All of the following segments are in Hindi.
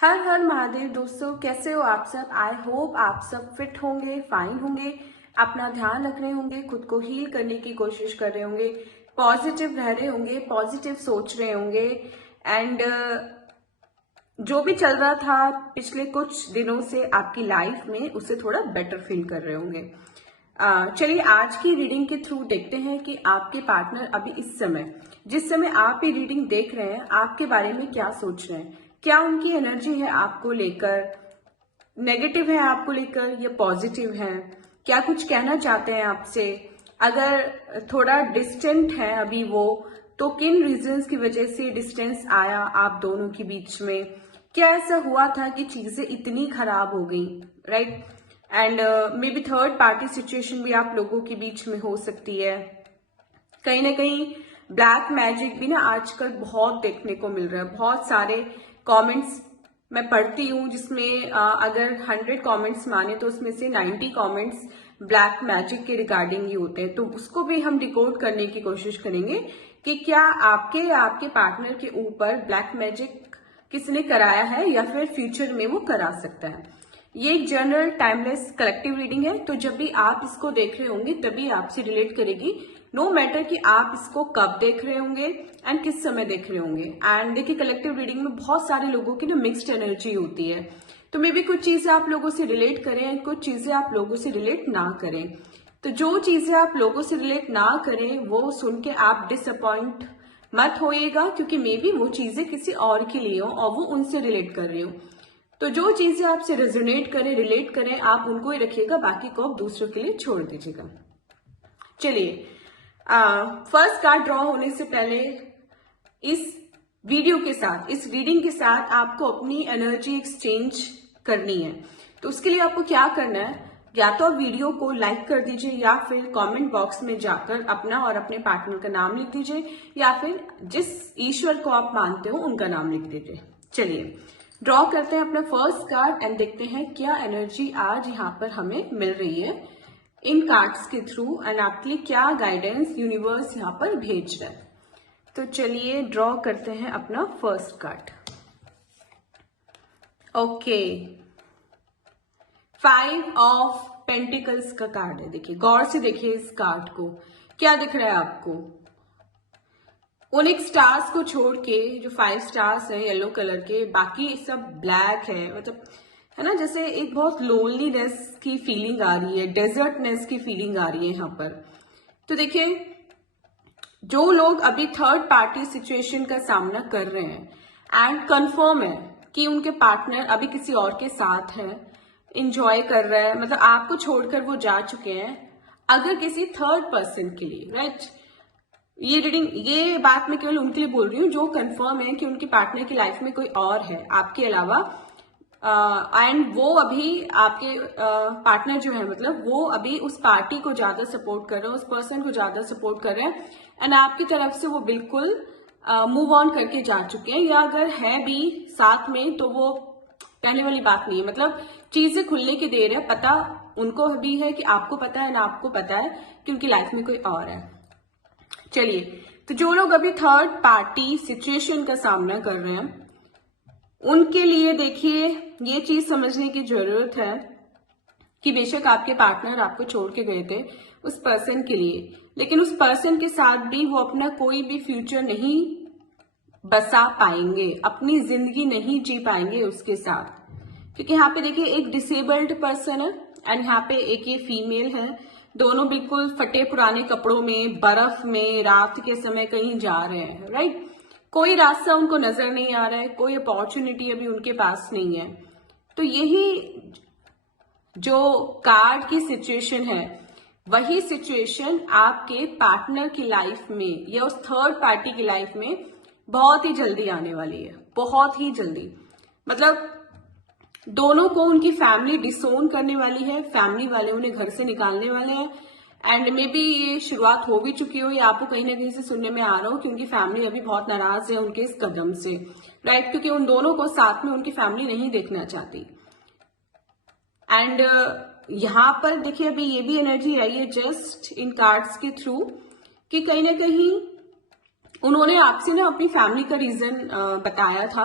हर हर महादेव दोस्तों, कैसे हो आप सब। आई होप आप सब फिट होंगे, फाइन होंगे, अपना ध्यान रख रहे होंगे, खुद को हील करने की कोशिश कर रहे होंगे, पॉजिटिव रह रहे होंगे, पॉजिटिव सोच रहे होंगे एंड जो भी चल रहा था पिछले कुछ दिनों से आपकी लाइफ में उसे थोड़ा बेटर फील कर रहे होंगे। चलिए आज की रीडिंग के थ्रू देखते हैं कि आपके पार्टनर अभी इस समय, जिस समय आप ये रीडिंग देख रहे हैं, आपके बारे में क्या सोच रहे हैं। क्या उनकी एनर्जी है आपको लेकर, नेगेटिव है आपको लेकर या पॉजिटिव है, क्या कुछ कहना चाहते हैं आपसे। अगर थोड़ा डिस्टेंट है अभी वो, तो किन रीजंस की वजह से डिस्टेंस आया आप दोनों के बीच में। क्या ऐसा हुआ था कि चीजें इतनी खराब हो गई, right. And may be third party situation भी आप लोगों के बीच में हो सकती है। कहीं ना कहीं ब्लैक मैजिक भी ना आजकल बहुत देखने को मिल रहा है। बहुत सारे कमेंट्स मैं पढ़ती हूँ जिसमें अगर 100 कमेंट्स माने तो उसमें से 90 कमेंट्स ब्लैक मैजिक के रिगार्डिंग ही होते हैं। तो उसको भी हम डिकोड करने की कोशिश करेंगे कि क्या आपके या आपके पार्टनर के ऊपर ब्लैक मैजिक किसने कराया है या फिर फ्यूचर में वो करा सकता है। ये एक जनरल टाइमलेस कलेक्टिव रीडिंग है, तो जब भी आप इसको देख रहे होंगे तभी आपसे रिलेट करेगी। नो मैटर कि आप इसको कब देख रहे होंगे एंड किस समय देख रहे होंगे। एंड देखिए, कलेक्टिव रीडिंग में बहुत सारे लोगों की ना मिक्स्ड एनर्जी होती है, तो मे बी कुछ चीजें आप लोगों से रिलेट करें, कुछ चीजें आप लोगों से रिलेट ना करें। तो जो चीजें आप लोगों से रिलेट ना करें वो सुन के आप डिसअपॉइंट मत होइएगा, क्योंकि मे बी वो चीजें किसी और के लिए हो और वो उनसे रिलेट कर रही हो। तो जो चीजें आपसे रेजोनेट करें, रिलेट करें, आप उनको ही रखिएगा, बाकी को आप दूसरों के लिए छोड़ दीजिएगा। चलिए, फर्स्ट कार्ड ड्रॉ होने से पहले इस वीडियो के साथ, इस रीडिंग के साथ आपको अपनी एनर्जी एक्सचेंज करनी है। तो उसके लिए आपको क्या करना है, या तो आप वीडियो को लाइक कर दीजिए या फिर कमेंट बॉक्स में जाकर अपना और अपने पार्टनर का नाम लिख दीजिए, या फिर जिस ईश्वर को आप मानते हो उनका नाम लिख दीजिए। चलिए ड्रॉ करते हैं अपना फर्स्ट कार्ड एंड देखते हैं क्या एनर्जी आज यहाँ पर हमें मिल रही है इन कार्ड्स के थ्रू, एंड आपके लिए क्या गाइडेंस यूनिवर्स यहाँ पर भेज रहा है। तो चलिए ड्रॉ करते हैं अपना first card. Okay, 5 of pentacles का कार्ड है। देखिए, गौर से देखिए इस कार्ड को, क्या दिख रहा है आपको। उन एक स्टार्स को छोड़ के, जो 5 स्टार्स हैं येलो कलर के, बाकी सब ब्लैक है। मतलब है ना, जैसे एक बहुत लोनलीनेस की फीलिंग आ रही है, डेजर्टनेस की फीलिंग आ रही है यहाँ पर। तो देखिए, जो लोग अभी थर्ड पार्टी सिचुएशन का सामना कर रहे हैं एंड कंफर्म है कि उनके पार्टनर अभी किसी और के साथ है, इंजॉय कर रहा है, मतलब आपको छोड़कर वो जा चुके हैं, अगर किसी थर्ड पर्सन के लिए, राइट। ये रीडिंग, ये बात मैं केवल उनके लिए बोल रही हूँ जो कंफर्म है कि उनके पार्टनर की लाइफ में कोई और है आपके अलावा, एंड वो अभी आपके पार्टनर जो है, मतलब वो अभी उस पार्टी को ज्यादा सपोर्ट कर रहे हैं, उस पर्सन को ज्यादा सपोर्ट कर रहे हैं, एंड आपकी तरफ से वो बिल्कुल मूव ऑन करके जा चुके हैं, या अगर है भी साथ में तो वो कहने वाली बात नहीं है। मतलब चीजें खुलने की देर है, पता उनको भी है कि आपको पता है ना, आपको पता है कि उनकी लाइफ में कोई और है। चलिए, तो जो लोग अभी थर्ड पार्टी सिचुएशन का सामना कर रहे हैं उनके लिए देखिए, ये चीज समझने की जरूरत है कि बेशक आपके पार्टनर आपको छोड़ के गए थे उस पर्सन के लिए, लेकिन उस पर्सन के साथ भी वो अपना कोई भी फ्यूचर नहीं बसा पाएंगे, अपनी जिंदगी नहीं जी पाएंगे उसके साथ। क्योंकि यहाँ पे देखिए एक डिसेबल्ड पर्सन है एंड यहाँ पे एक ये फीमेल है, दोनों बिल्कुल फटे पुराने कपड़ों में, बर्फ में, रात के समय कहीं जा रहे हैं, राइट। कोई रास्ता उनको नजर नहीं आ रहा है, कोई अपॉर्चुनिटी अभी उनके पास नहीं है। तो यही जो कार्ड की सिचुएशन है, वही सिचुएशन आपके पार्टनर की लाइफ में या उस थर्ड पार्टी की लाइफ में बहुत ही जल्दी आने वाली है, बहुत ही जल्दी। मतलब दोनों को उनकी फैमिली डिसोन करने वाली है, फैमिली वाले उन्हें घर से निकालने वाले हैं, एंड मे बी ये शुरुआत हो भी चुकी हो या आपको कहीं ना कहीं से सुनने में आ रहा हो कि उनकी फैमिली अभी बहुत नाराज है उनके इस कदम से, राइट। क्योंकि उन दोनों को साथ में उनकी फैमिली नहीं देखना चाहती। एंड यहाँ पर देखिए, अभी ये भी एनर्जी आई है जस्ट इन कार्ड्स के थ्रू कि कहीं ना कहीं उन्होंने आपसे ना अपनी फैमिली का रीजन बताया था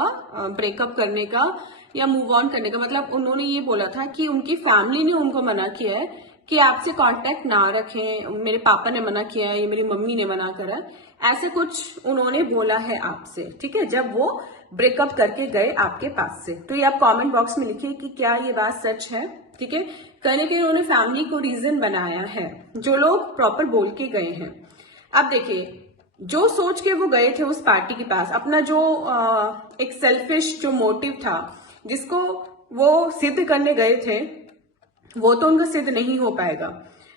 ब्रेकअप करने का या मूव ऑन करने का। मतलब उन्होंने ये बोला था कि उनकी फैमिली ने उनको मना किया है कि आपसे कांटेक्ट ना रखें, मेरे पापा ने मना किया है, ये मेरी मम्मी ने मना करा है, ऐसे कुछ उन्होंने बोला है आपसे, ठीक है, जब वो ब्रेकअप करके गए आपके पास से। तो ये आप कमेंट बॉक्स में लिखिए कि क्या ये बात सच है, ठीक है। कहीं ना कहीं उन्होंने फैमिली को रीजन बनाया है, जो लोग प्रॉपर बोल के गए हैं। अब देखिए, जो सोच के वो गए थे उस पार्टी के पास, अपना जो एक सेल्फिश जो मोटिव था जिसको वो सिद्ध करने गए थे, वो तो उनका सिद्ध नहीं हो पाएगा।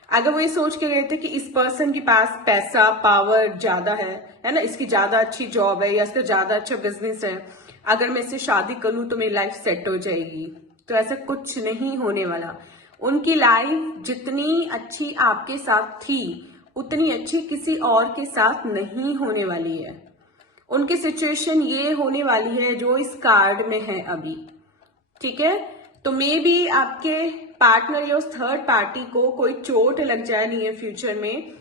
अगर वो ये सोच के गए थे कि इस पर्सन के पास पैसा पावर ज्यादा है ना, इसकी ज्यादा अच्छी जॉब है या इसका ज्यादा अच्छा बिजनेस है, अगर मैं इससे शादी करूं तो मेरी लाइफ सेट हो जाएगी, तो ऐसा कुछ नहीं होने वाला। उनकी लाइफ जितनी अच्छी आपके साथ थी उतनी अच्छी किसी और के साथ नहीं होने वाली है। उनकी सिचुएशन ये होने वाली है जो इस कार्ड में है अभी, ठीक है। तो मे बी आपके पार्टनर या उस थर्ड पार्टी को कोई चोट लग जाए नियर फ्यूचर में।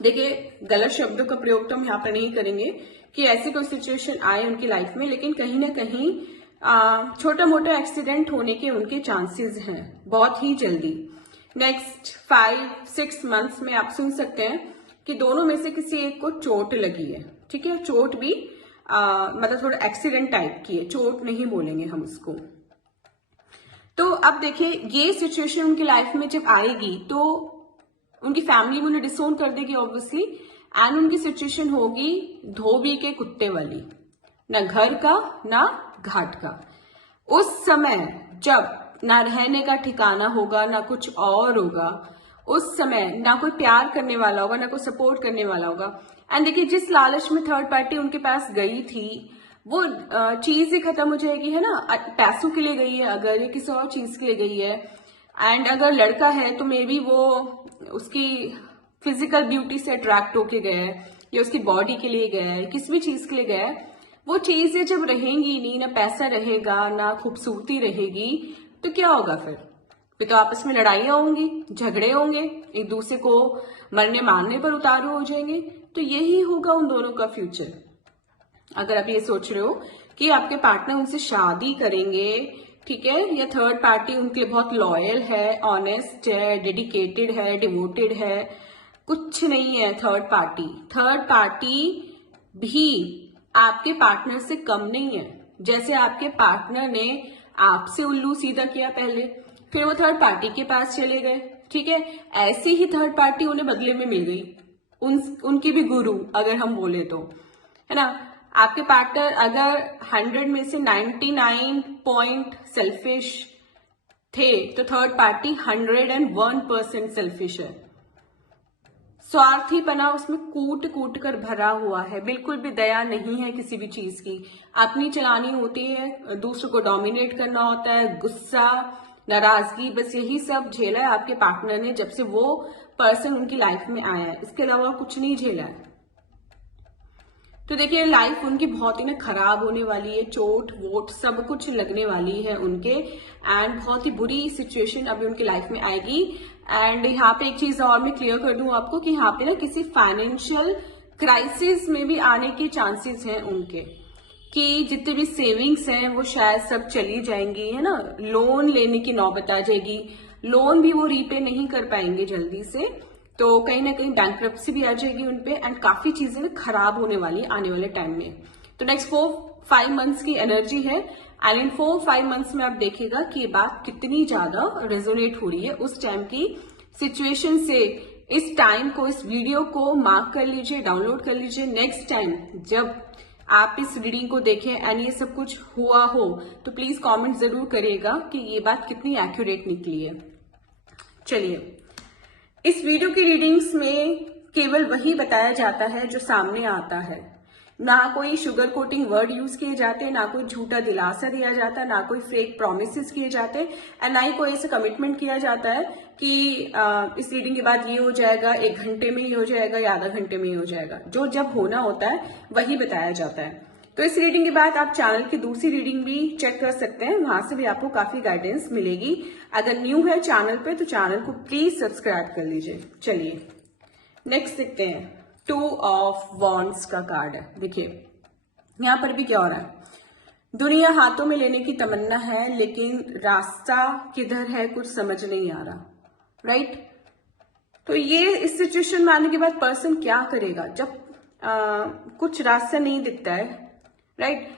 देखिए, गलत शब्दों का प्रयोग तो हम यहाँ पर नहीं करेंगे कि ऐसी कोई सिचुएशन आए उनकी लाइफ में, लेकिन कहीं ना कहीं छोटा मोटा एक्सीडेंट होने के उनके चांसेस हैं बहुत ही जल्दी। नेक्स्ट 5-6 मंथ्स में आप सुन सकते हैं कि दोनों में से किसी एक को चोट लगी है, ठीक है। चोट भी मतलब थोड़ा एक्सीडेंट टाइप की है, चोट नहीं बोलेंगे हम उसको। तो अब देखिए, ये सिचुएशन उनकी लाइफ में जब आएगी तो उनकी फैमिली में उन्हें डिसोन कर देगी ऑब्वियसली, एंड उनकी सिचुएशन होगी धोबी के कुत्ते वाली, ना घर का ना घाट का। उस समय जब ना रहने का ठिकाना होगा ना कुछ और होगा, उस समय ना कोई प्यार करने वाला होगा ना कोई सपोर्ट करने वाला होगा। एंड देखिए, जिस लालच में थर्ड पार्टी उनके पास गई थी वो चीज ही खत्म हो जाएगी, है ना। पैसों के लिए गई है अगर, ये किसी और चीज के लिए गई है। एंड अगर लड़का है तो मे बी वो उसकी फिजिकल ब्यूटी से अट्रैक्ट होके गया है या उसकी बॉडी के लिए गया है, किसी भी चीज के लिए गया है। वो चीजें जब रहेंगी नहीं, ना पैसा रहेगा ना खूबसूरती रहेगी, तो क्या होगा फिर तो आपस में लड़ाइयां होंगी, झगड़े होंगे, एक दूसरे को मरने मारने पर उतारू हो जाएंगे। तो यही होगा उन दोनों का फ्यूचर। अगर आप ये सोच रहे हो कि आपके पार्टनर उनसे शादी करेंगे, ठीक है, या थर्ड पार्टी उनके लिए बहुत लॉयल है, ऑनेस्ट है, डेडिकेटेड है, डिवोटेड है, कुछ नहीं है। थर्ड पार्टी भी आपके पार्टनर से कम नहीं है। जैसे आपके पार्टनर ने आपसे उल्लू सीधा किया पहले, फिर वो थर्ड पार्टी के पास चले गए, ठीक है, ऐसी ही थर्ड पार्टी उन्हें बदले में मिल गई, उनकी भी गुरु अगर हम बोले तो, है ना। आपके पार्टनर अगर 100 में से 99 पॉइंट सेल्फिश थे तो थर्ड पार्टी 101% सेल्फिश है। स्वार्थीपना उसमें कूट कूट कर भरा हुआ है, बिल्कुल भी दया नहीं है किसी भी चीज की। अपनी चलानी होती है, दूसरों को डोमिनेट करना होता है, गुस्सा नाराजगी, बस यही सब झेला है आपके पार्टनर ने जब से वो पर्सन उनकी लाइफ में आया है। इसके अलावा कुछ नहीं झेला है। तो देखिए, लाइफ उनकी बहुत ही ना खराब होने वाली है, चोट वोट सब कुछ लगने वाली है उनके, एंड बहुत ही बुरी सिचुएशन अभी उनकी लाइफ में आएगी। एंड यहाँ पे एक चीज और मैं क्लियर कर दूं आपको कि यहाँ पे ना किसी फाइनेंशियल क्राइसिस में भी आने के चांसेस हैं उनके, कि जितने भी सेविंग्स हैं वो शायद सब चली जाएंगी, है ना। लोन लेने की नौबत आ जाएगी, लोन भी वो रीपे नहीं कर पाएंगे जल्दी से, तो कहीं ना कहीं बैंकरप्सी भी आ जाएगी उनपे, एंड काफी चीजें खराब होने वाली आने वाले टाइम में। तो नेक्स्ट 4-5 मंथ्स की एनर्जी है, एंड इन 4-5 मंथ्स में आप देखिएगा कि ये बात कितनी ज्यादा रेजोनेट हो रही है उस टाइम की सिचुएशन से। इस टाइम को, इस वीडियो को मार्क कर लीजिए, डाउनलोड कर लीजिए। नेक्स्ट टाइम जब आप इस रीडिंग को देखें एंड ये सब कुछ हुआ हो तो प्लीज कमेंट जरूर करिएगा कि ये बात कितनी एक्यूरेट निकली है। चलिए, इस वीडियो की रीडिंग्स में केवल वही बताया जाता है जो सामने आता है, ना कोई शुगर कोटिंग वर्ड यूज किए जाते, ना कोई झूठा दिलासा दिया जाता, ना कोई फेक प्रोमिसेस किए जाते, एंड ना ही कोई ऐसा कमिटमेंट किया जाता है कि इस रीडिंग के बाद ये हो जाएगा, 1 घंटे में ही हो जाएगा या आधा घंटे में ही हो जाएगा। जो जब होना होता है वही बताया जाता है। तो इस रीडिंग के बाद आप चैनल की दूसरी रीडिंग भी चेक कर सकते हैं, वहां से भी आपको काफी गाइडेंस मिलेगी। अगर न्यू है चैनल पे तो चैनल को प्लीज सब्सक्राइब कर लीजिए। चलिए नेक्स्ट देखते हैं। टू ऑफ वॉन्ड्स का कार्ड है। देखिए यहाँ पर भी क्या हो रहा है, दुनिया हाथों में लेने की तमन्ना है लेकिन रास्ता किधर है कुछ समझ नहीं आ रहा, राइट। तो ये इस सिचुएशन में आने के बाद पर्सन क्या करेगा जब कुछ रास्ता नहीं दिखता है, राइट।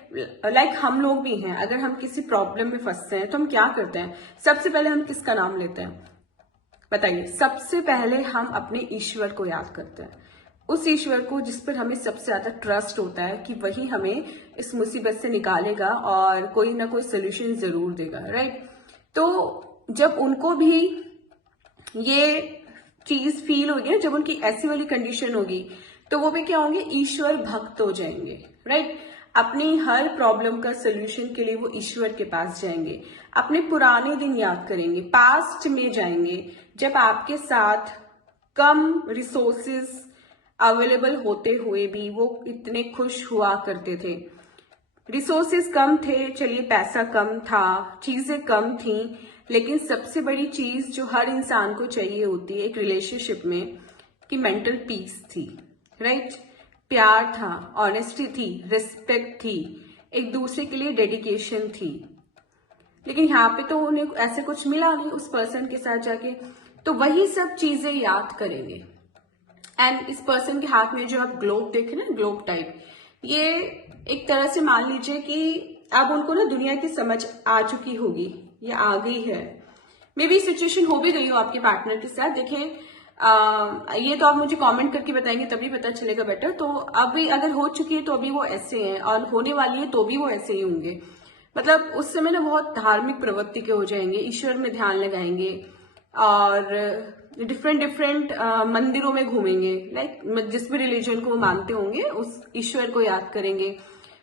लाइक हम लोग भी हैं, अगर हम किसी प्रॉब्लम में फंसते हैं तो हम क्या करते हैं, सबसे पहले हम किसका नाम लेते हैं बताइए। सबसे पहले हम अपने ईश्वर को याद करते हैं, उस ईश्वर को जिस पर हमें सबसे ज्यादा ट्रस्ट होता है कि वही हमें इस मुसीबत से निकालेगा और कोई ना कोई सोल्यूशन जरूर देगा, राइट। तो जब उनको भी ये चीज फील होगी, जब उनकी ऐसी वाली कंडीशन होगी, तो वो भी क्या होंगे, ईश्वर भक्त हो जाएंगे, राइट। अपनी हर प्रॉब्लम का सोल्यूशन के लिए वो ईश्वर के पास जाएंगे, अपने पुराने दिन याद करेंगे, पास्ट में जाएंगे जब आपके साथ कम रिसोर्सेस अवेलेबल होते हुए भी वो इतने खुश हुआ करते थे। रिसोर्सेस कम थे, चलिए पैसा कम था, चीजें कम थी, लेकिन सबसे बड़ी चीज जो हर इंसान को चाहिए होती है एक रिलेशनशिप में कि मेंटल पीस थी, राइट। प्यार था, ऑनेस्टी थी, रिस्पेक्ट थी, एक दूसरे के लिए डेडिकेशन थी। लेकिन यहाँ पे तो उन्हें ऐसे कुछ मिला नहीं उस पर्सन के साथ जाके, तो वही सब चीजें याद करेंगे। एंड इस पर्सन के हाथ में जो आप ग्लोब देखे ना, ग्लोब टाइप, ये एक तरह से मान लीजिए कि अब उनको ना दुनिया की समझ आ चुकी होगी या आ गई है। मे बी सिचुएशन हो भी गई हो आपके पार्टनर के साथ। देखिए ये तो आप मुझे कमेंट करके बताएंगे तभी पता चलेगा बेटर। तो अभी अगर हो चुकी है तो अभी वो ऐसे हैं, और होने वाली है तो भी वो ऐसे ही होंगे। मतलब उस समय ना बहुत धार्मिक प्रवृत्ति के हो जाएंगे, ईश्वर में ध्यान लगाएंगे और डिफरेंट डिफरेंट मंदिरों में घूमेंगे, लाइक जिस भी रिलीजन को वो मानते होंगे उस ईश्वर को याद करेंगे,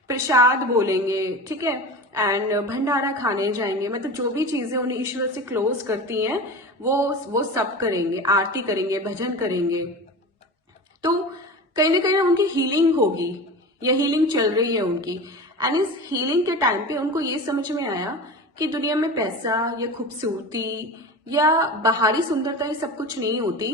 प्रसाद बोलेंगे, ठीक है, एंड भंडारा खाने जाएंगे। मतलब जो भी चीजें उन्हें ईश्वर से क्लोज करती हैं वो सब करेंगे, आरती करेंगे, भजन करेंगे। तो कहीं ना कहीं उनकी हीलिंग होगी या हीलिंग चल रही है उनकी। एंड इस हीलिंग के टाइम पे उनको ये समझ में आया कि दुनिया में पैसा या खूबसूरती या बाहरी सुंदरता ये सब कुछ नहीं होती।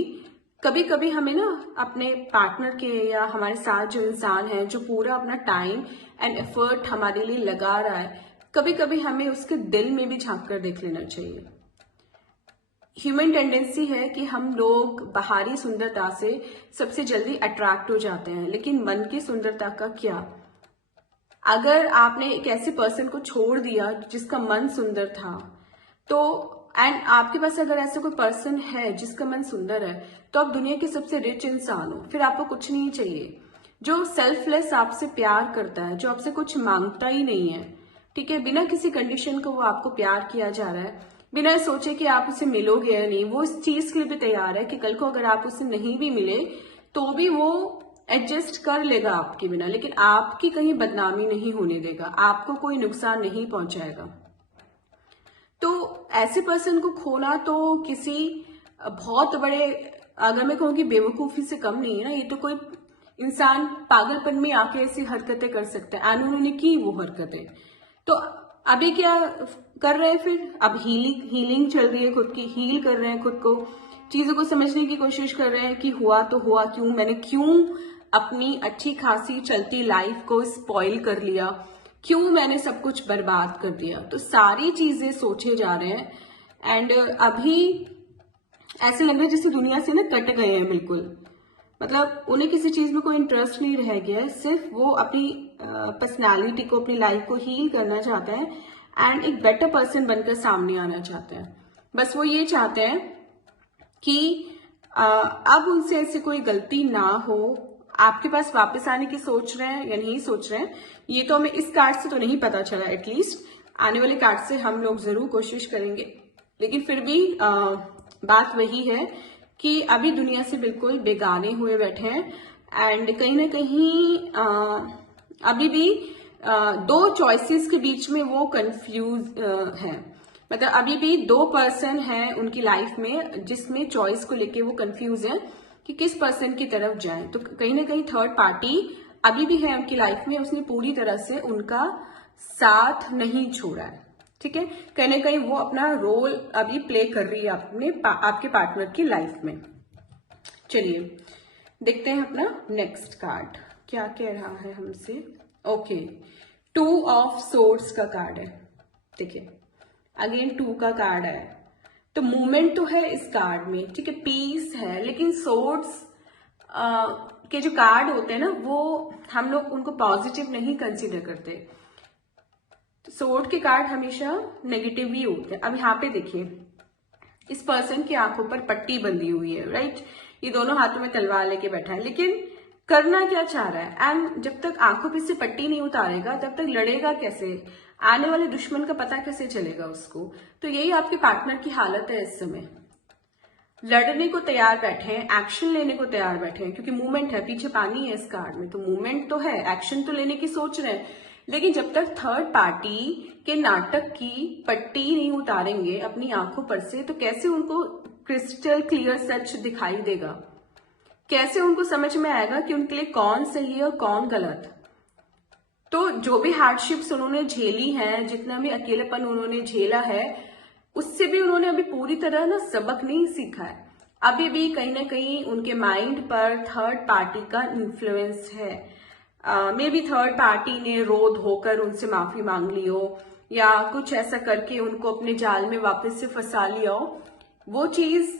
कभी कभी हमें ना अपने पार्टनर के या हमारे साथ जो इंसान है जो पूरा अपना टाइम एंड एफर्ट हमारे लिए लगा रहा है, कभी कभी हमें उसके दिल में भी झांक कर देख लेना चाहिए। ह्यूमन टेंडेंसी है कि हम लोग बाहरी सुंदरता से सबसे जल्दी अट्रैक्ट हो जाते हैं, लेकिन मन की सुंदरता का क्या। अगर आपने एक ऐसे पर्सन को छोड़ दिया जिसका मन सुंदर था, तो एंड आपके पास अगर ऐसा कोई पर्सन है जिसका मन सुंदर है, तो आप दुनिया के सबसे रिच इंसान हो, फिर आपको कुछ नहीं चाहिए। जो सेल्फलेस आपसे प्यार करता है, जो आपसे कुछ मांगता ही नहीं है, ठीक है, बिना किसी कंडीशन को वो आपको प्यार किया जा रहा है, बिना सोचे कि आप उसे मिलोगे या नहीं, वो इस चीज के लिए भी तैयार है कि कल को अगर आप उसे नहीं भी मिले तो भी वो एडजस्ट कर लेगा आपके बिना, लेकिन आपकी कहीं बदनामी नहीं होने देगा, आपको कोई नुकसान नहीं पहुंचाएगा। तो ऐसे पर्सन को खोना तो किसी बहुत बड़े, अगर मैं कहूँ कि बेवकूफी से कम नहीं है ना, ये तो कोई इंसान पागलपन में आके ऐसी हरकतें कर सकता है, एंड उन्होंने की वो हरकतें। तो अभी क्या कर रहे हैं फिर, अब हीलिंग चल रही है, खुद की हील कर रहे हैं, खुद को चीजों को समझने की कोशिश कर रहे हैं कि हुआ तो हुआ क्यों, मैंने क्यों अपनी अच्छी खासी चलती लाइफ को स्पॉइल कर लिया, क्यों मैंने सब कुछ बर्बाद कर दिया। तो सारी चीजें सोचे जा रहे हैं एंड अभी ऐसे लग रहा है जैसे दुनिया से ना कट गए हैं बिल्कुल। मतलब उन्हें किसी चीज में कोई इंटरेस्ट नहीं रह गया है, सिर्फ वो अपनी पर्सनालिटी को, अपनी लाइफ को हील करना चाहते हैं एंड एक बेटर पर्सन बनकर सामने आना चाहते हैं। बस वो ये चाहते हैं कि अब उनसे ऐसी कोई गलती ना हो, आपके पास वापस आने की सोच रहे हैं या नहीं सोच रहे हैं, ये तो हमें इस कार्ड से तो नहीं पता चला। एटलीस्ट आने वाले कार्ड से हम लोग जरूर कोशिश करेंगे, लेकिन फिर भी बात वही है कि अभी दुनिया से बिल्कुल बेगाने हुए बैठे हैं एंड कहीं ना कहीं अभी भी दो चॉइसेस के बीच में वो कंफ्यूज है। मतलब अभी भी दो पर्सन हैं उनकी लाइफ में जिसमें चॉइस को लेके वो कंफ्यूज है कि किस पर्सन की तरफ जाएं। तो कहीं ना कहीं थर्ड पार्टी अभी भी है उनकी लाइफ में, उसने पूरी तरह से उनका साथ नहीं छोड़ा है, ठीक है। कहीं ना कहीं वो अपना रोल अभी प्ले कर रही है आपके पार्टनर की लाइफ में। चलिए देखते हैं अपना नेक्स्ट कार्ड क्या कह रहा है हमसे। ओके, 2 ऑफ सोर्ड्स का कार्ड है। देखिए अगेन 2 का कार्ड है, तो मूवमेंट तो है इस कार्ड में, ठीक है, पीस है, लेकिन सोर्ड्स के जो कार्ड होते हैं ना वो हम लोग उनको पॉजिटिव नहीं कंसीडर करते। सोर्ड के कार्ड हमेशा नेगेटिव ही होते हैं। अब यहाँ पे देखिए इस पर्सन की आंखों पर पट्टी बंधी हुई है, राइट, ये दोनों हाथों में तलवार लेके बैठा है, लेकिन करना क्या चाह रहा है, एंड जब तक आंखों पे से पट्टी नहीं उतारेगा तब तक लड़ेगा कैसे, आने वाले दुश्मन का पता कैसे चलेगा उसको। तो यही आपके पार्टनर की हालत है इस समय, लड़ने को तैयार बैठे हैं, एक्शन लेने को तैयार बैठे हैं, क्योंकि मूवमेंट है, पीछे पानी है इस कार्ड में, तो मूवमेंट तो है, एक्शन तो लेने की सोच रहे हैं, लेकिन जब तक थर्ड पार्टी के नाटक की पट्टी नहीं उतारेंगे अपनी आंखों पर से, तो कैसे उनको क्रिस्टल क्लियर सच दिखाई देगा, कैसे उनको समझ में आएगा कि उनके लिए कौन सही है और कौन गलत। तो जो भी हार्डशिप्स उन्होंने झेली हैं, जितना भी अकेलेपन उन्होंने झेला है, उससे भी उन्होंने अभी पूरी तरह ना सबक नहीं सीखा है। अभी भी कहीं ना कहीं उनके माइंड पर थर्ड पार्टी का इन्फ्लुएंस है। मे बी थर्ड पार्टी ने रो धोकर उनसे माफी मांग ली हो, या कुछ ऐसा करके उनको अपने जाल में वापस से फंसा लिया हो, वो चीज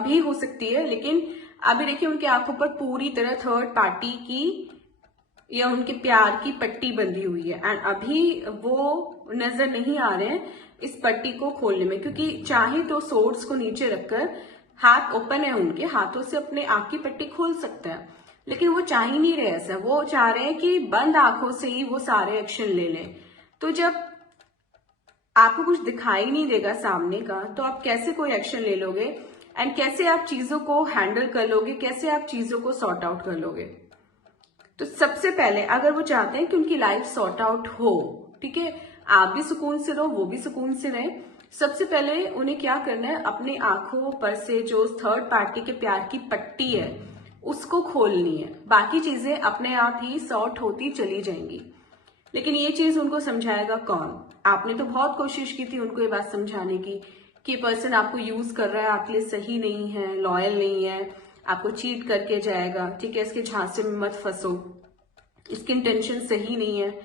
भी हो सकती है। लेकिन अभी देखिए उनकी आंखों पर पूरी तरह थर्ड पार्टी की या उनके प्यार की पट्टी बंधी हुई है, एंड अभी वो नजर नहीं आ रहे हैं इस पट्टी को खोलने में, क्योंकि चाहे तो सोर्ड्स को नीचे रखकर, हाथ ओपन है उनके, हाथों से अपने आंख की पट्टी खोल सकते हैं, लेकिन वो चाह ही नहीं रहे ऐसा। वो चाह रहे हैं कि बंद आंखों से ही वो सारे एक्शन ले लें। तो जब आपको कुछ दिखाई नहीं देगा सामने का, तो आप कैसे कोई एक्शन ले लोगे, एंड कैसे आप चीजों को हैंडल कर लोगे, कैसे आप चीजों को सॉर्ट आउट कर लोगे। तो सबसे पहले अगर वो चाहते हैं कि उनकी लाइफ सॉर्ट आउट हो, ठीक है, आप भी सुकून से रहो, वो भी सुकून से रहे, सबसे पहले उन्हें क्या करना है, अपनी आंखों पर से जो थर्ड पार्टी के प्यार की पट्टी है उसको खोलनी है। बाकी चीजें अपने आप ही सॉर्ट होती चली जाएंगी। लेकिन ये चीज उनको समझाएगा कौन? आपने तो बहुत कोशिश की थी उनको ये बात समझाने की कि पर्सन आपको यूज कर रहा है, आपके लिए सही नहीं है, लॉयल नहीं है, आपको चीट करके जाएगा, ठीक है, इसके झांसे में मत फंसो, इसकी इंटेंशन सही नहीं है।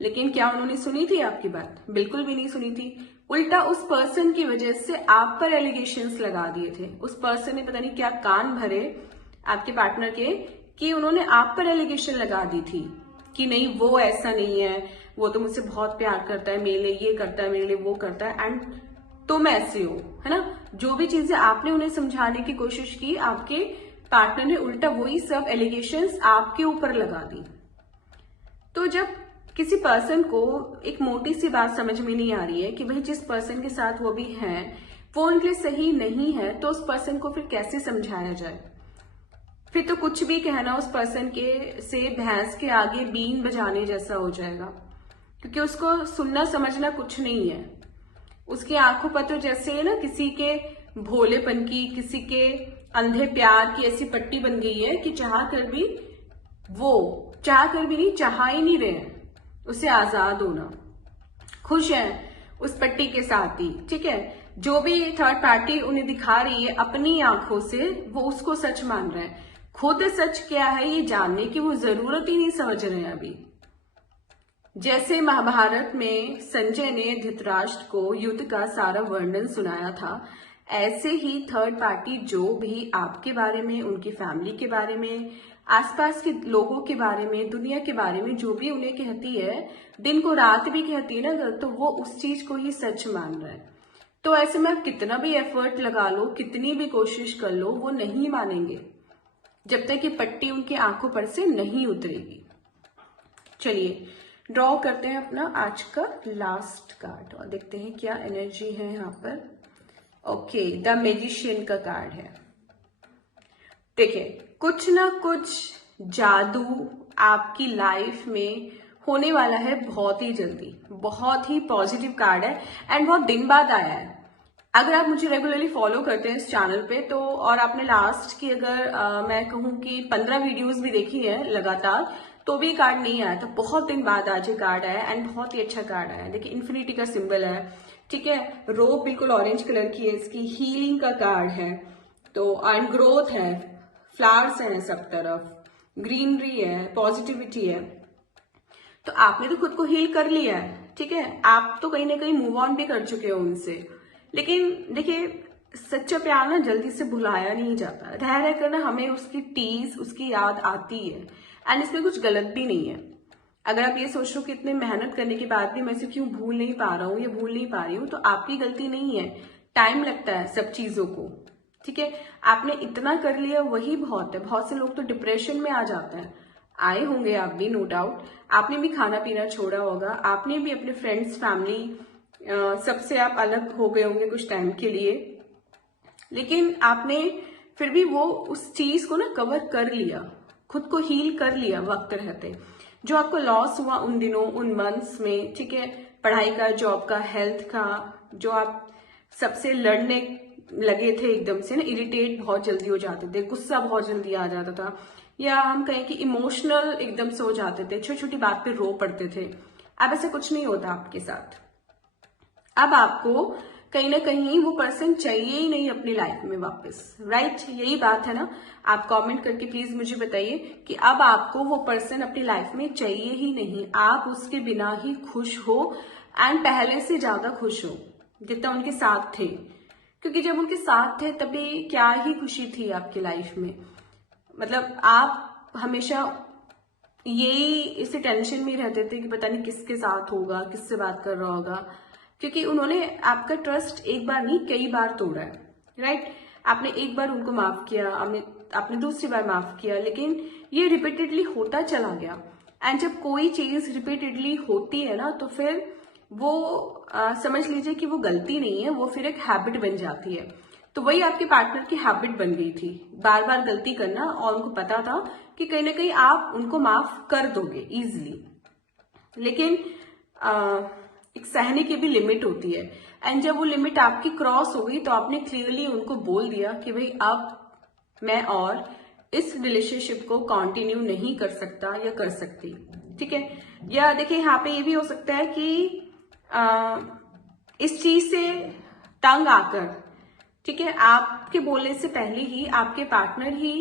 लेकिन क्या उन्होंने सुनी थी आपकी बात? बिल्कुल भी नहीं सुनी थी। उल्टा उस पर्सन की वजह से आप पर एलिगेशंस लगा दिए थे। उस पर्सन ने पता नहीं क्या कान भरे आपके पार्टनर के कि उन्होंने आप पर एलिगेशन लगा दी थी कि नहीं वो ऐसा नहीं है, वो तो मुझसे बहुत प्यार करता है, मेरे लिए ये करता है, मेरे लिए वो करता है, एंड तुम ऐसे हो, है ना। जो भी चीजें आपने उन्हें समझाने की कोशिश की, आपके पार्टनर ने उल्टा वही सब एलिगेशंस आपके ऊपर लगा दी। तो जब किसी पर्सन को एक मोटी सी बात समझ में नहीं आ रही है कि भाई जिस पर्सन के साथ वो भी है वो उनके लिए सही नहीं है, तो उस पर्सन को फिर कैसे समझाया जाए? फिर तो कुछ भी कहना उस पर्सन के से भैंस के आगे बीन बजाने जैसा हो जाएगा, क्योंकि उसको सुनना समझना कुछ नहीं है। उसकी आंखों पर तो जैसे ना किसी के भोलेपन की, किसी के अंधे प्यार की ऐसी पट्टी बन गई है कि चाह कर भी नहीं, चाह ही नहीं रहे हैं उसे आजाद होना, खुश हैं उस पट्टी के साथ ही, ठीक है। जो भी थर्ड पार्टी उन्हें दिखा रही है अपनी आंखों से, वो उसको सच मान रहे हैं। खुद सच क्या है ये जानने की वो जरूरत ही नहीं समझ रहे हैं अभी। जैसे महाभारत में संजय ने धृतराष्ट्र को युद्ध का सारा वर्णन सुनाया था, ऐसे ही थर्ड पार्टी जो भी आपके बारे में, उनकी फैमिली के बारे में, आसपास के लोगों के बारे में, दुनिया के बारे में जो भी उन्हें कहती है, दिन को रात भी कहती है ना, तो वो उस चीज को ही सच मान रहा है। तो ऐसे में आप कितना भी एफर्ट लगा लो, कितनी भी कोशिश कर लो, वो नहीं मानेंगे जब तक ये पट्टी उनकी आंखों पर से नहीं उतरेगी। चलिए ड्रॉ करते हैं अपना आज का लास्ट कार्ड और देखते हैं क्या एनर्जी है यहाँ पर। ओके, द मैजिशियन का कार्ड है। देखिए कुछ ना कुछ जादू आपकी लाइफ में होने वाला है बहुत ही जल्दी। बहुत ही पॉजिटिव कार्ड है एंड बहुत दिन बाद आया है। अगर आप मुझे रेगुलरली फॉलो करते हैं इस चैनल पे तो, और आपने लास्ट की अगर मैं कहूँ कि 15 वीडियोस भी देखी है लगातार, तो भी कार्ड नहीं आया था। बहुत दिन बाद आज ये कार्ड आया एंड बहुत ही अच्छा कार्ड आया। देखिए इन्फिनिटी का सिंबल है, ठीक है, रोप बिल्कुल ऑरेंज कलर की है, इसकी हीलिंग का कार्ड है, तो एंड ग्रोथ है, फ्लावर्स हैं सब तरफ, ग्रीनरी है, पॉजिटिविटी है, तो आपने तो खुद को हील कर लिया है, ठीक है, आप तो कहीं ना कहीं मूव ऑन भी कर चुके हो उनसे। लेकिन देखिए, सच्चा प्यार ना जल्दी से भुलाया नहीं जाता, रह रह कर ना हमें उसकी टीज, उसकी याद आती है, एंड इसमें कुछ गलत भी नहीं है। अगर आप ये सोच रहे हो कि इतने मेहनत करने के बाद भी मैं इसे क्यों भूल नहीं पा रहा हूँ या भूल नहीं पा रही हूँ, तो आपकी गलती नहीं है, टाइम लगता है सब चीजों को, ठीक है। आपने इतना कर लिया वही बहुत है। बहुत से लोग तो डिप्रेशन में आ जाते हैं, आए होंगे आप भी, नो डाउट। आपने भी खाना पीना छोड़ा होगा, आपने भी अपने फ्रेंड्स, फैमिली सबसे आप अलग हो गए होंगे कुछ टाइम के लिए, लेकिन आपने फिर भी वो उस चीज को ना कवर कर लिया, खुद को हील कर लिया वक्त रहते। जो आपको लॉस हुआ उन दिनों, उन मंथ्स में, ठीक है, पढ़ाई का, जॉब का, हेल्थ का, जो आप सबसे लड़ने लगे थे एकदम से ना, इरिटेट बहुत जल्दी हो जाते थे, गुस्सा बहुत जल्दी आ जाता था, या हम कहें कि इमोशनल एकदम से हो जाते थे, छोटी छोटी बात पे रो पड़ते थे। अब ऐसा कुछ नहीं होता आपके साथ। अब आपको कहीं ना कहीं वो पर्सन चाहिए ही नहीं अपनी लाइफ में वापस, राइट? यही बात है ना। आप कमेंट करके प्लीज मुझे बताइए कि अब आपको वो पर्सन अपनी लाइफ में चाहिए ही नहीं, आप उसके बिना ही खुश हो, एंड पहले से ज्यादा खुश हो जितना उनके साथ थे। क्योंकि जब उनके साथ थे तभी क्या ही खुशी थी आपकी लाइफ में। मतलब आप हमेशा यही इसी टेंशन में रहते थे कि पता नहीं किसके साथ होगा, किससे बात कर रहा होगा, क्योंकि उन्होंने आपका ट्रस्ट एक बार नहीं कई बार तोड़ा है, राइट? आपने एक बार उनको माफ किया, आपने दूसरी बार माफ किया, लेकिन ये रिपीटेडली होता चला गया। एंड जब कोई चीज रिपीटेडली होती है ना, तो फिर वो समझ लीजिए कि वो गलती नहीं है, वो फिर एक हैबिट बन जाती है। तो वही आपके पार्टनर की हैबिट बन गई थी, बार बार गलती करना, और उनको पता था कि कहीं ना कहीं आप उनको माफ कर दोगे इजिली। लेकिन एक सहने की भी लिमिट होती है, एंड जब वो लिमिट आपकी क्रॉस हो गई तो आपने क्लियरली उनको बोल दिया कि भाई अब मैं और इस रिलेशनशिप को कंटिन्यू नहीं कर सकता या कर सकती, ठीक है। या देखिए, यहाँ पे ये भी हो सकता है कि इस चीज से तंग आकर, ठीक है, आपके बोलने से पहले ही आपके पार्टनर ही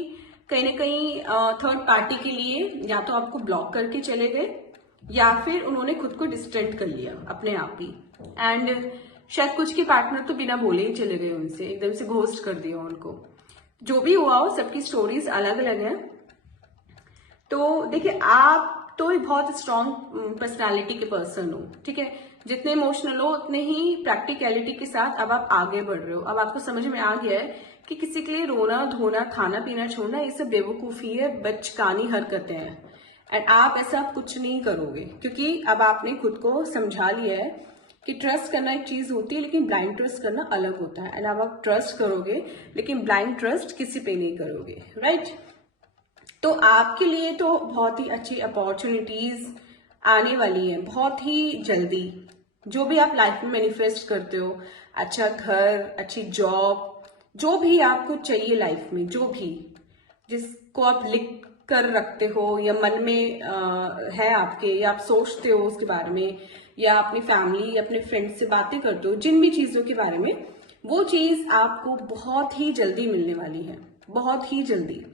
कहीं ना कहीं थर्ड पार्टी के लिए या तो आपको ब्लॉक करके चले गए, या फिर उन्होंने खुद को डिस्टेंट कर लिया अपने आप ही। एंड शायद कुछ के पार्टनर तो बिना बोले ही चले गए, उनसे एकदम से घोस्ट कर दिया उनको। जो भी हुआ हो, सबकी स्टोरीज अलग अलग है। तो देखिए, आप तो बहुत स्ट्रांग पर्सनालिटी के पर्सन हो, ठीक है। जितने इमोशनल हो उतने ही प्रैक्टिकलिटी के साथ अब आप आगे बढ़ रहे हो। अब आपको समझ में आ गया है कि किसी के लिए रोना धोना, खाना पीना छोड़ना, ये सब बेवकूफी है, बचकानी हरकतें हैं। एंड आप ऐसा कुछ नहीं करोगे, क्योंकि अब आपने खुद को समझा लिया है कि ट्रस्ट करना एक चीज होती है, लेकिन ब्लाइंड ट्रस्ट करना अलग होता है। एंड अब आप ट्रस्ट करोगे, लेकिन ब्लाइंड ट्रस्ट किसी पे नहीं करोगे, राइट? तो आपके लिए तो बहुत ही अच्छी अपॉर्चुनिटीज आने वाली हैं बहुत ही जल्दी। जो भी आप लाइफ में मैनिफेस्ट करते हो, अच्छा घर, अच्छी जॉब, जो भी आपको चाहिए लाइफ में, जो भी जिसको आप लिख कर रखते हो या मन में है आपके, या आप सोचते हो उसके बारे में, या अपनी फैमिली, अपने फ्रेंड्स से बातें करते हो जिन भी चीजों के बारे में, वो चीज आपको बहुत ही जल्दी मिलने वाली है, बहुत ही जल्दी।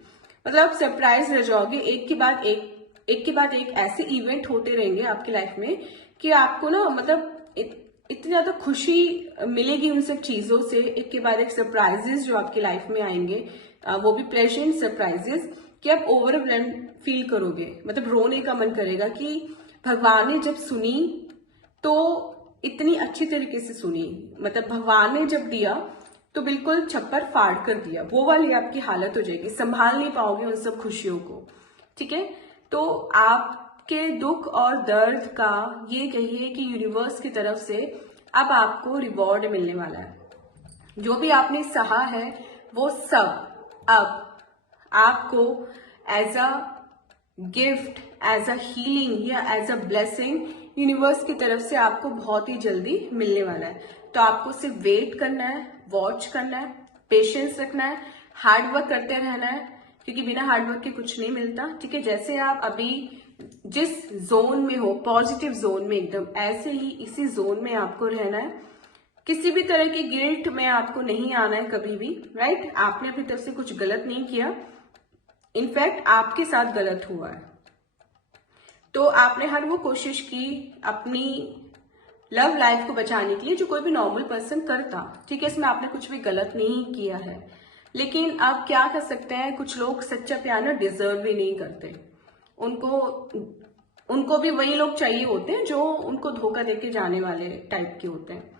मतलब आप सरप्राइज रह जाओगे, एक के बाद एक ऐसे इवेंट होते रहेंगे आपकी लाइफ में कि आपको ना, मतलब इतनी ज्यादा खुशी मिलेगी उन सब चीजों से, एक के बाद एक सरप्राइजेस जो आपकी लाइफ में आएंगे, वो भी प्लेजेंट सरप्राइजेस, कि आप ओवरवेल्म्ड फील करोगे। मतलब रोने का मन करेगा कि भगवान ने जब सुनी तो इतनी अच्छी तरीके से सुनी, मतलब भगवान ने जब दिया तो बिल्कुल छप्पर फाड़ कर दिया, वो वाली आपकी हालत हो जाएगी, संभाल नहीं पाओगे उन सब खुशियों को, ठीक है। तो आपके दुख और दर्द का ये कहिए कि यूनिवर्स की तरफ से अब आपको रिवॉर्ड मिलने वाला है। जो भी आपने सहा है वो सब अब आपको as a gift, as a healing या एज अ ब्लेसिंग यूनिवर्स की तरफ से आपको बहुत ही जल्दी मिलने वाला है। तो आपको सिर्फ वेट करना है, वॉच करना है, पेशेंस रखना है, हार्ड वर्क करते रहना है, क्योंकि बिना हार्ड वर्क के कुछ नहीं मिलता, ठीक है। जैसे आप अभी जिस जोन में हो, पॉजिटिव जोन में एकदम, ऐसे ही इसी जोन में आपको रहना है। किसी भी तरह की गिल्ट में आपको नहीं आना है कभी भी, राइट? आपने अपनी तरफ से कुछ गलत नहीं किया, इनफैक्ट आपके साथ गलत हुआ है। तो आपने हर वो कोशिश की अपनी लव लाइफ को बचाने के लिए जो कोई भी नॉर्मल पर्सन करता, ठीक है, इसमें आपने कुछ भी गलत नहीं किया है। लेकिन आप क्या कर सकते हैं, कुछ लोग सच्चा प्यार ना डिजर्व भी नहीं करते। उनको भी वही लोग चाहिए होते हैं जो उनको धोखा देके जाने वाले टाइप के होते हैं।